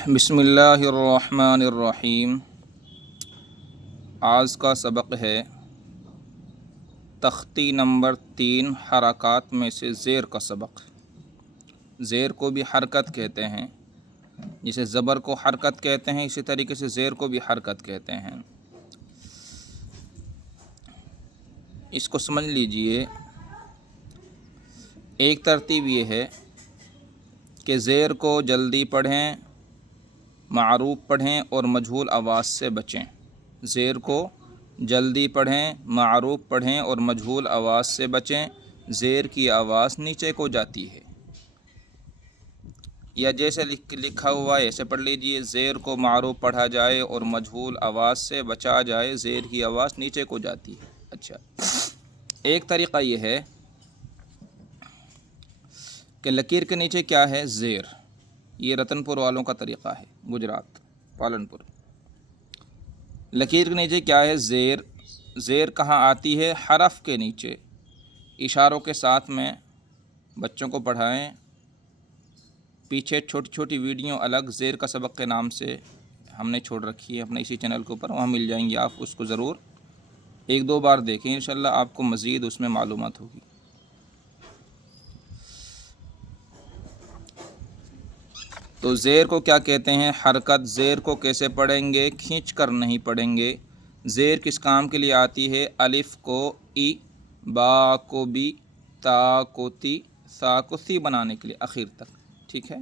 بسم اللہ الرحمن الرحیم۔ آج کا سبق ہے تختی نمبر 3 حرکات میں سے زیر کا سبق۔ زیر کو بھی حرکت کہتے ہیں، جسے زبر کو حرکت کہتے ہیں، اسی طریقے سے زیر کو بھی حرکت کہتے ہیں۔ اس کو سمجھ لیجئے۔ ایک ترتیب یہ ہے کہ زیر کو جلدی پڑھیں، معروف پڑھیں اور مجہول آواز سے بچیں۔ زیر کو جلدی پڑھیں، معروف پڑھیں اور مجہول آواز سے بچیں۔ زیر کی آواز نیچے کو جاتی ہے، یا جیسے لکھا ہوا ہے ایسے پڑھ لیجئے۔ زیر کو معروف پڑھا جائے اور مجہول آواز سے بچا جائے، زیر کی آواز نیچے کو جاتی ہے۔ اچھا، ایک طریقہ یہ ہے کہ لکیر کے نیچے کیا ہے؟ زیر۔ یہ رتن پور والوں کا طریقہ ہے، گجرات، پالنپور۔ لکیر کے نیچے کیا ہے؟ زیر۔ زیر کہاں آتی ہے؟ حرف کے نیچے۔ اشاروں کے ساتھ میں بچوں کو پڑھائیں۔ پیچھے چھوٹی چھوٹی ویڈیو الگ زیر کا سبق کے نام سے ہم نے چھوڑ رکھی ہے اپنے اسی چینل کے اوپر، وہاں مل جائیں گی، آپ اس کو ضرور ایک دو بار دیکھیں، انشاءاللہ آپ کو مزید اس میں معلومات ہوگی۔ تو زیر کو کیا کہتے ہیں؟ حرکت۔ زیر کو کیسے پڑھیں گے؟ کھینچ کر نہیں پڑھیں گے۔ زیر کس کام کے لیے آتی ہے؟ الف کو ای، با کو بی، تا کو تی، سا کو سی بنانے کے لیے آخر تک، ٹھیک ہے؟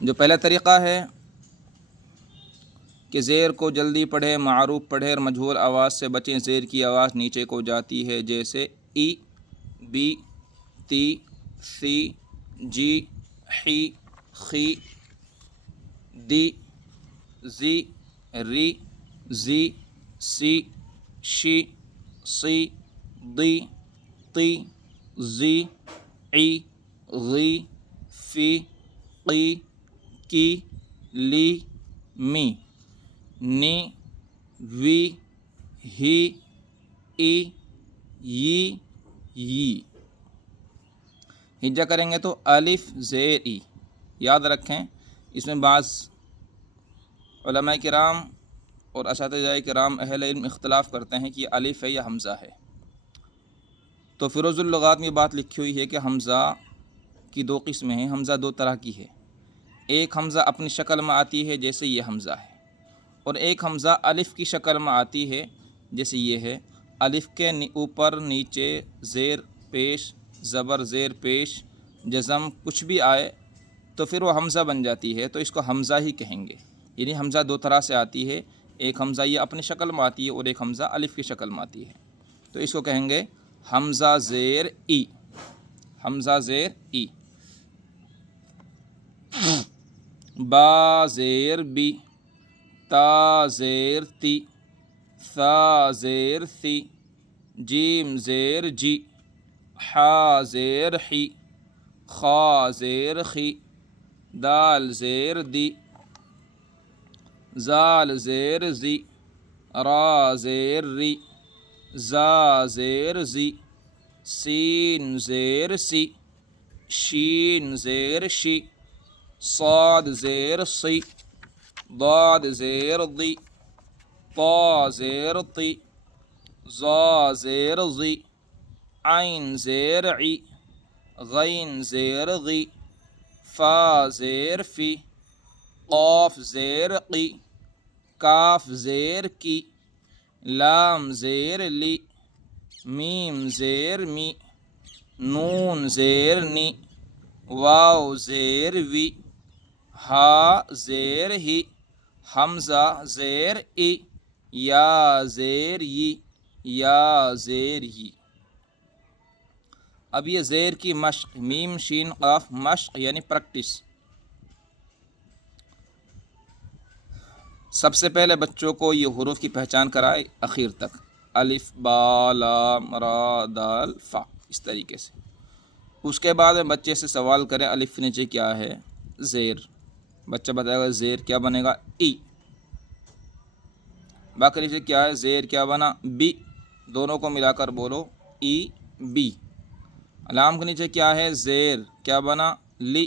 جو پہلا طریقہ ہے کہ زیر کو جلدی پڑھیں، معروف پڑھیں اور مجہول آواز سے بچیں، زیر کی آواز نیچے کو جاتی ہے، جیسے ای، بی، تی، سی، جی، حی، خی، دی، زی، ری، زی، سی، شی، سی، دی، تی، زی، عی، غی، فی، قی، کی، لی، می، نی، وی، ہی، ای، ی، ی۔ ہجا کریں گے تو الف زیر ای۔ یاد رکھیں، اس میں بعض علماء کرام اور اساتذہ کرام اہل علم اختلاف کرتے ہیں کہ یہ الف ہے یا حمزہ ہے۔ تو فیروز اللغات میں بات لکھی ہوئی ہے کہ حمزہ کی دو قسمیں ہیں، حمزہ دو طرح کی ہے۔ ایک حمزہ اپنی شکل میں آتی ہے جیسے یہ حمزہ ہے، اور ایک حمزہ الف کی شکل میں آتی ہے جیسے یہ ہے۔ الف کے اوپر نیچے زیر پیش، زبر زیر پیش، جزم کچھ بھی آئے تو پھر وہ حمزہ بن جاتی ہے، تو اس کو حمزہ ہی کہیں گے۔ یعنی حمزہ دو طرح سے آتی ہے، ایک حمزہ یہ اپنی شکل میں آتی ہے اور ایک حمزہ الف کی شکل میں آتی ہے، تو اس کو کہیں گے حمزہ زیر ای۔ حمزہ زیر ای۔ با زیر بی، تا زیر تی، ثا زیر ثی، جیم زیر جی، حا زیر حی، خا زیر خی، دال زیر دی، زال زیر زی، را زیر ری، زا زیر زی، سین زیر سی، شین زیر شی، صاد زیر صی، ضاد زیر ضی، طا زیر طی، ظا زیر ظی، عین زیر عی، غین زیر غی، فا زیر فی، قاف زیر قی، کاف زیر کی، لام زیر لی، میم زیر می، نون زیر نی، واو زیر وی، ہا زیر ہی، حمزہ زیر ای، یا زیر ی، یا زیر ی۔ اب یہ زیر کی مشق، میم شین قاف، مشق یعنی پریکٹس۔ سب سے پہلے بچوں کو یہ حروف کی پہچان کرائے اخیر تک، الف، با، لام، را، دال، فا، اس طریقے سے۔ اس کے بعد میں بچے سے سوال کریں الف کے نیچے کیا ہے؟ زیر۔ بچہ بتائے گا زیر کیا بنے گا؟ ای۔ با کے نیچے کیا ہے؟ زیر کیا بنا؟ بی۔ دونوں کو ملا کر بولو ای بی۔ لام کے نیچے کیا ہے؟ زیر کیا بنا؟ لی۔